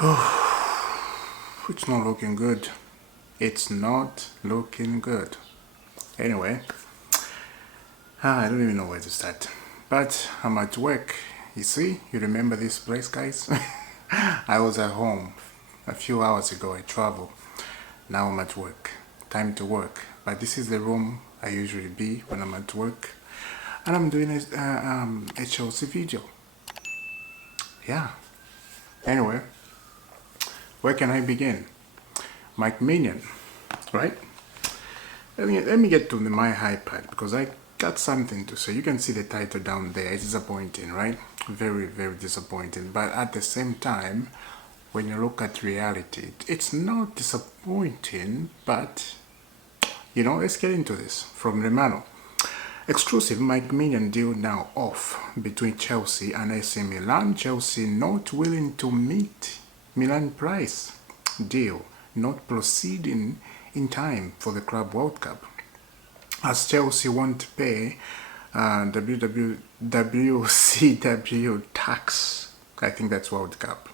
It's not looking good. It's not looking good. Anyway, I don't even know where to start. But I'm at work. You see, you remember this place, guys? I was at home a few hours ago. I traveled. Now I'm at work. Time to work. But this is the room I usually be when I'm at work. And I'm doing a Chelsea video. Yeah. Anyway, where can I begin? Maignan, right? Let me get to my iPad because I got something to say. You can see the title down there. It's disappointing, right? Very, very disappointing. But at the same time, when you look at reality, it's not disappointing, but let's get into this. From Romano. Exclusive Maignan deal now off between Chelsea and AC Milan. Chelsea not willing to meet Milan price. Deal not proceeding in time for the Club World Cup. As Chelsea won't pay WCW tax. I think that's World Cup.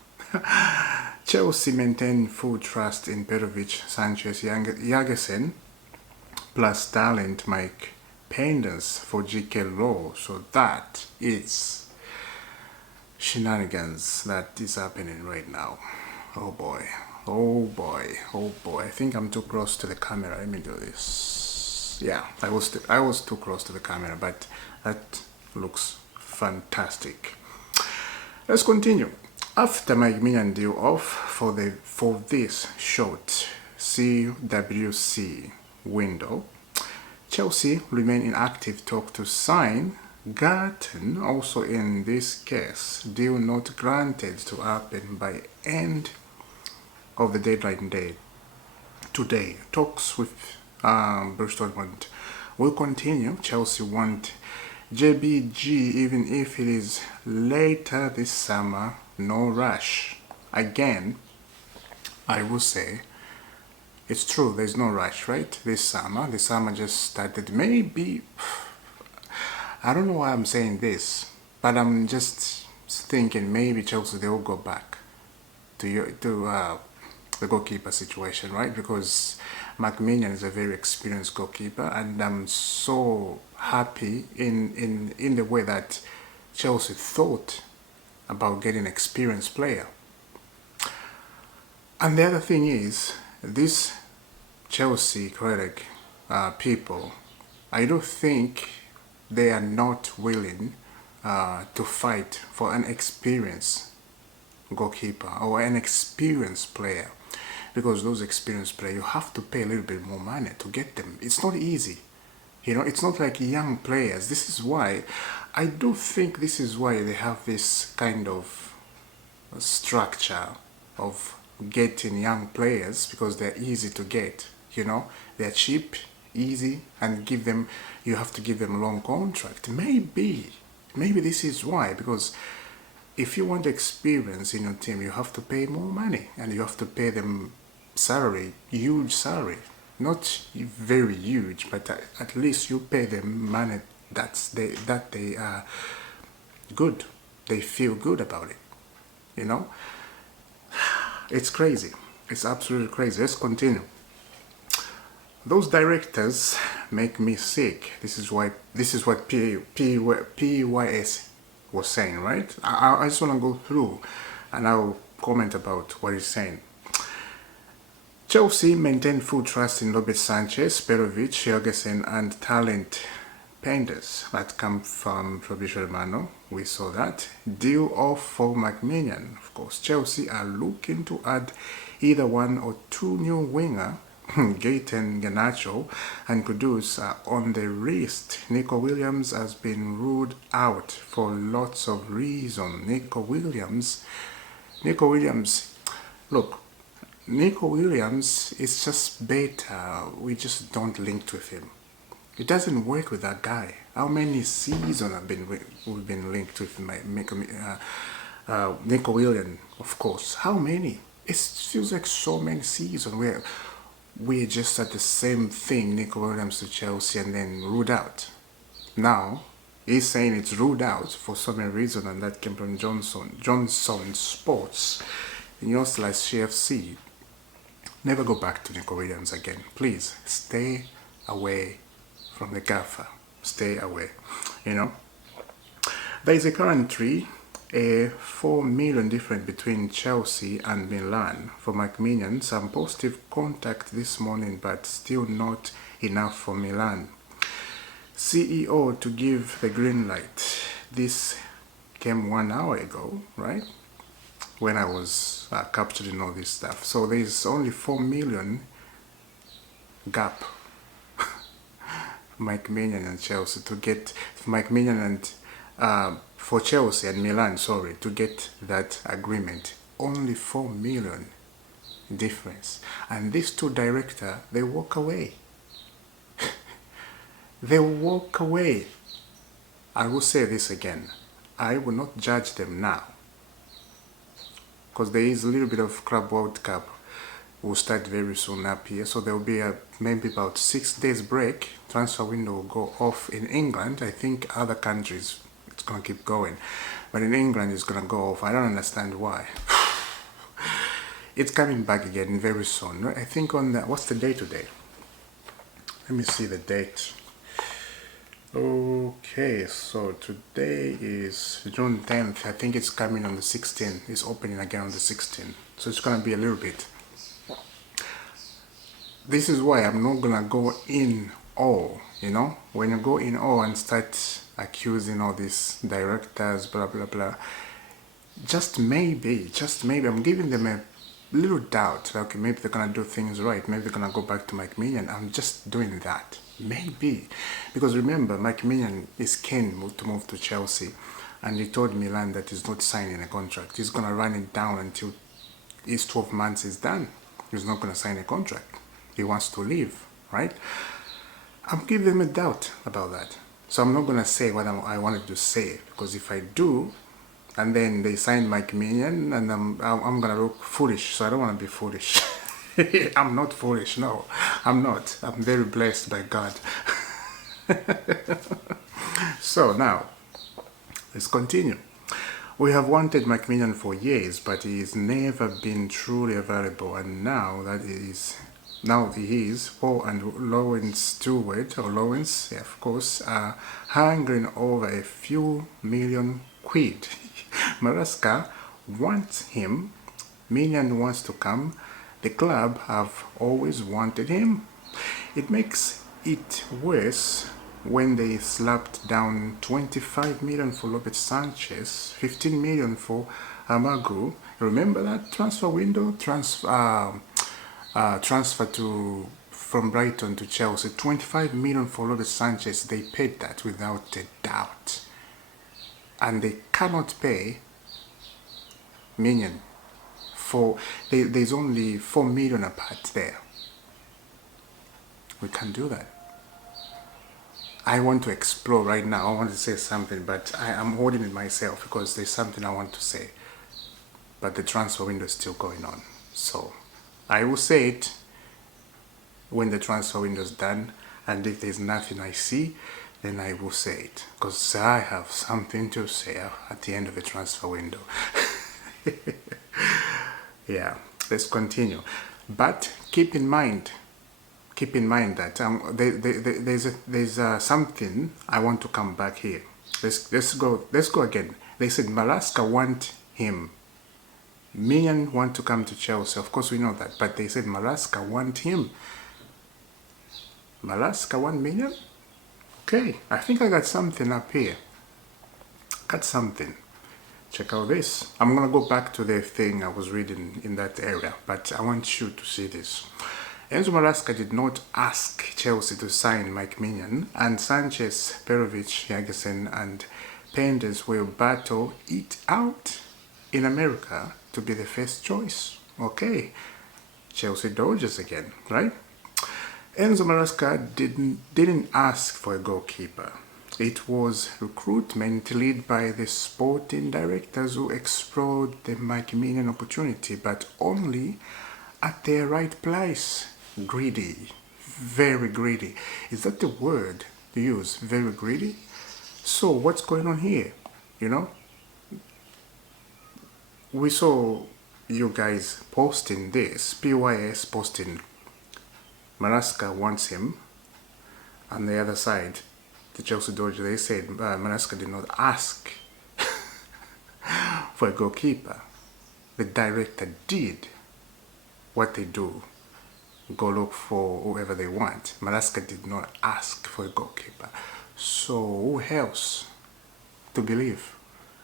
Chelsea maintain full trust in Petrovic, Sanchez, Jagerson, plus talent Mike Pendants for GK Law. So that is shenanigans that is happening right now. Oh boy. Oh boy. Oh boy. I think I'm too close to the camera. Let me do this. Yeah, I was too close to the camera, but that looks fantastic. Let's continue. After Maignan deal off for this short CWC window, Chelsea remain in active talk to sign Gettens. Also in this case, deal not granted to happen by end of the deadline day. Today, talks with Bristol will continue. Chelsea want JBG even if it is later this summer. No rush. Again, I will say it's true, there's no rush, right? The summer just started. Maybe, I don't know why I'm saying this, but I'm just thinking maybe Chelsea, they will go back to the goalkeeper situation, right? Because Maignan is a very experienced goalkeeper, and I'm so happy in the way that Chelsea thought about getting an experienced player. And the other thing is, this Chelsea critic people, I don't think they are not willing to fight for an experienced goalkeeper or an experienced player, because those experienced players, you have to pay a little bit more money to get them. It's not easy. It's not like young players. This is why I do think this is why they have this kind of structure of getting young players, because they're easy to get. They're cheap, easy, and you have to give them a long contract. Maybe this is why, because if you want experience in your team, you have to pay more money, and you have to pay them salary, huge salary. Not very huge, but at least you pay them money that they are good. They feel good about it. It's crazy. It's absolutely crazy. Let's continue. Those directors make me sick. This is what PYS was saying, right? I just want to go through and I'll comment about what he's saying. Chelsea maintain full trust in Robert Sanchez, Petrovic, Jagerson, and talent Penders that come from Fabrizio Romano. We saw that. Deal off for Maignan. Of course, Chelsea are looking to add either one or two new winger, Gettens, Garnacho, and Kudus are on the list. Nico Williams has been ruled out for lots of reasons. Nico Williams, look, Nico Williams is just better. We just don't link with him. It doesn't work with that guy. How many seasons we've been linked with Nico Williams, of course. How many? It feels like so many seasons where we're just at the same thing, Nico Williams to Chelsea, and then ruled out. Now, he's saying it's ruled out for so many reasons, and that came from Johnson Sports slash CFC, never go back to the Koreans again. Please stay away from the Gaffer. Stay away. You know, there is a currently a 4 million difference between Chelsea and Milan. For Maignan, some positive contact this morning, but still not enough for Milan. CEO to give the green light. This came 1 hour ago, right? When I was capturing all this stuff. So there's only 4 million gap. Maignan and Chelsea to get Maignan and for Chelsea and Milan, sorry, to get that agreement. Only 4 million difference. And these two directors, they walk away. They walk away. I will say this again. I will not judge them now, because there is a little bit of Club World Cup will start very soon up here, so there will be maybe about 6 days break. Transfer window will go off in England. I think other countries it's gonna keep going, but in England it's gonna go off. I don't understand why. It's coming back again very soon. I think on what's the day today? Let me see the date. Okay, so today is June 10th. I think it's coming on the 16th. It's opening again on the 16th. So it's gonna be a little bit. This is why I'm not gonna go in all, you know? When you go in all and start accusing all these directors, blah, blah, blah. Just maybe, I'm giving them a little doubt. Okay, maybe they're gonna do things right. Maybe they're gonna go back to Maignan. I'm just doing that. Maybe. Because remember, Maignan is keen to move to Chelsea. And he told Milan that he's not signing a contract. He's gonna run it down until his 12 months is done. He's not gonna sign a contract. He wants to leave, right? I'm giving them a doubt about that. So I'm not gonna say what I wanted to say, because if I do, and then they sign Maignan, and I'm gonna look foolish. So I don't want to be foolish. I'm not foolish. No, I'm not. I'm very blessed by God. So now, let's continue. We have wanted Maignan for years, but he's never been truly available, and now he is Paul and Lawrence Stewart, or Lawrence, yeah, of course, are hungering over a few million quid. Maresca wants him. Maignan wants to come. The club have always wanted him. It makes it worse when they slapped down 25 million for Lopez Sanchez, 15 million for Amagu. Remember that transfer window? Transfer from Brighton to Chelsea, 25 million for Lopez Sanchez. They paid that without a doubt. And they cannot pay Maignan. There's only 4 million apart there. We can't do that. I want to explore right now. I want to say something, but I'm holding it myself because there's something I want to say. But the transfer window is still going on. So I will say it when the transfer window is done. And if there's nothing I see, then I will say it. Because I have something to say at the end of the transfer window. Yeah, let's continue. But keep in mind that there's something I want to come back here. Let's go again. They said Maresca want him. Maignan want to come to Chelsea. Of course we know that, but they said Maresca want him. Maresca want Maignan? Okay, I think I got something up here. Got something. Check out this. I'm gonna go back to the thing I was reading in that area, but I want you to see this. Enzo Maresca did not ask Chelsea to sign Maignan, and Sanchez, Perovic, Jagerson, and Penders will battle it out in America to be the first choice. Okay, Chelsea Dodgers again, right? Enzo Maresca didn't ask for a goalkeeper. It was recruitment led by the sporting directors who explored the Maignan opportunity, but only at the right place. Greedy. Very greedy. Is that the word to use? Very greedy? So what's going on here? You know? We saw you guys posting this, PYS posting Maresca wants him. On the other side, the Chelsea Dojo, they said Maresca did not ask for a goalkeeper. The director did what they do. Go look for whoever they want. Maresca did not ask for a goalkeeper. So who else to believe?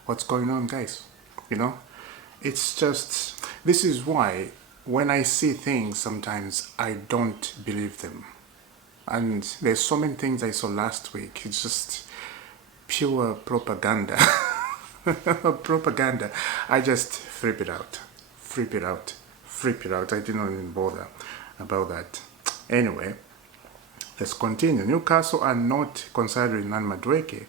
What's going on, guys? You know? It's just, this is why when I see things, sometimes I don't believe them. And there's so many things I saw last week. It's just pure propaganda. Propaganda. I just flip it out. Flip it out. Flip it out. I didn't even bother about that. Anyway, let's continue. Newcastle are not considering Nan Madueke.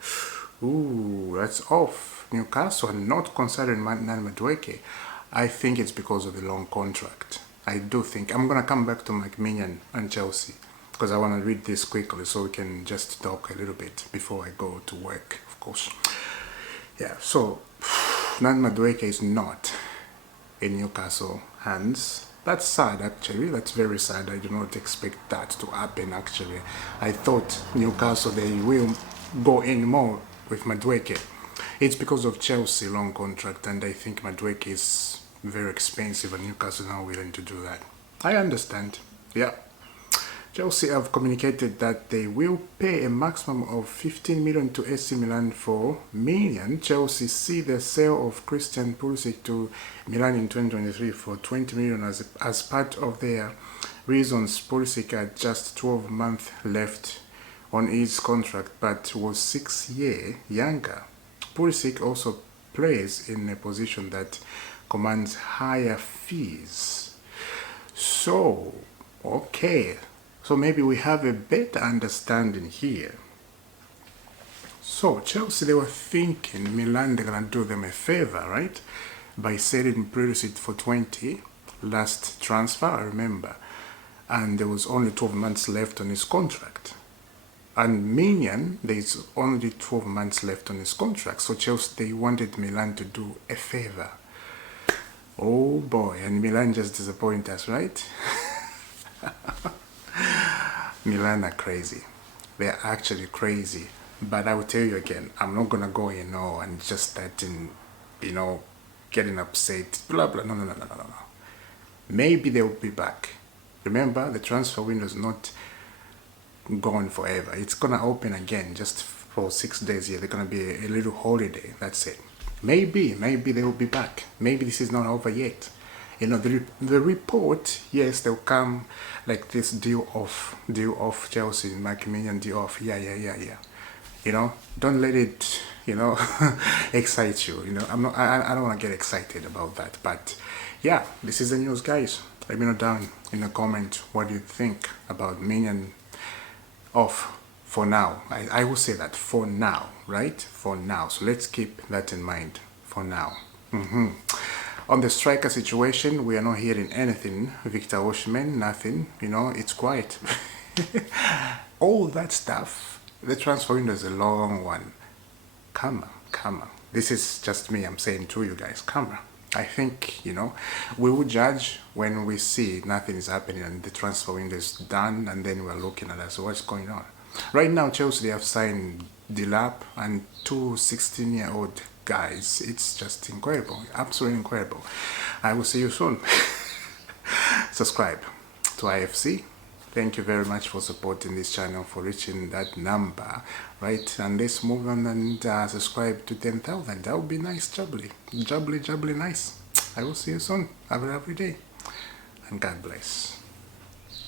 Ooh, that's off. Newcastle are not considering Nan Madueke. I think it's because of the long contract. I do think. I'm going to come back to Maignan and Chelsea, because I want to read this quickly so we can just talk a little bit before I go to work, of course. Yeah, so Nan Madueke is not in Newcastle hands. That's sad, actually. That's very sad. I do not expect that to happen, actually. I thought Newcastle, they will go in more with Madueke. It's because of Chelsea long contract, and I think Madueke is very expensive, and Newcastle are not willing to do that. I understand. Yeah. Chelsea have communicated that they will pay a maximum of 15 million to AC Milan for Maignan. Chelsea see the sale of Christian Pulisic to Milan in 2023 for 20 million as part of their reasons. Pulisic had just 12 months left on his contract, but was 6 years younger. Pulisic also plays in a position that commands higher fees. So, okay. So maybe we have a better understanding here. So Chelsea, they were thinking Milan, they're going to do them a favor, right? By selling Pulisic for 20 last transfer, I remember. And there was only 12 months left on his contract. And Maignan, there's only 12 months left on his contract. So Chelsea, they wanted Milan to do a favor. Oh boy, and Milan just disappointed us, right? Milan are crazy. They're actually crazy. But I will tell you again, I'm not gonna go and just starting, getting upset, blah blah. No. Maybe they will be back. Remember, the transfer window is not gone forever. It's gonna open again just for 6 days here. They're gonna be a little holiday. That's it. Maybe they will be back. Maybe this is not over yet. The report, yes, they'll come like this deal off Chelsea, Maignan deal off. Yeah. Don't let it, excite you. I don't want to get excited about that. But yeah, this is the news, guys. Let me know down in the comment what you think about Maignan off for now. I will say that for now, right? For now. So let's keep that in mind for now. On the striker situation, we are not hearing anything. Victor Osimhen, nothing. It's quiet. All that stuff. The transfer window is a long one. Come on. This is just me. I'm saying to you guys, come on. I think, we will judge when we see nothing is happening and the transfer window is done, and then we're looking at us. What's going on? Right now, Chelsea, they have signed Delap and 2 16-year-old guys. It's just incredible. Absolutely incredible. I will see you soon. Subscribe to IFC. Thank you very much for supporting this channel, for reaching that number, right? And let's move on and subscribe to 10,000. That would be nice. Jubbly nice. I will see you soon. Have a lovely day, and God bless.